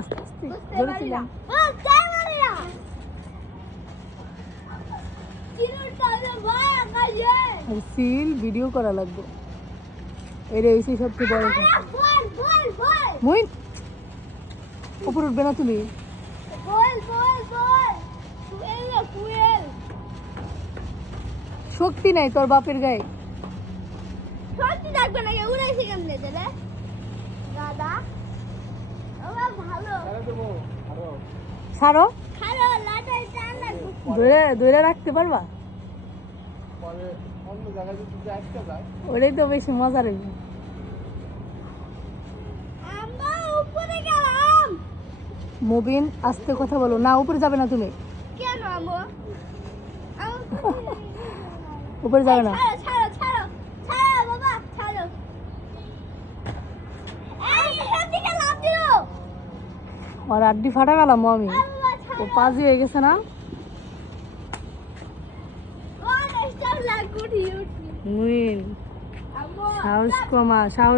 আস্তে আস্তে জোরে ছিলাম। সিল ভিডিও করা লাগবে, এটা এসে সবচেয়ে বড় কথা। মুই উপর উঠবে না তুমি? শক্তি নাই তোর বাপের গায়ে। শক্তি থাকবে না, উড়াইছে কেমনে রে দাদা? ভালো ছাড়ো, খালো লাটাই টান লাগবে। ধরে ধরে রাখতে পারবা? ওটাই তো বেশি মজা লাগবে। আমরা উপরে গেলাম। মুবিন আস্তে কথা বলো। না উপরে যাবে না তুমি, কেন আমো? উপরে যাবে না। ছাড়ো ছাড়ো ছাড়ো ছাড়ো বাবা ছাড়ো। এই এদিকে লাফ দিও। আর আড্ডি ফাটা গেলাম আমি, বাবা ও ছাড়ো। পাজি হয়ে গেছে না। ও নেক্সট টাইম লাগ গুড ইউ। মুবিন আমো সাহস কমা, সাহস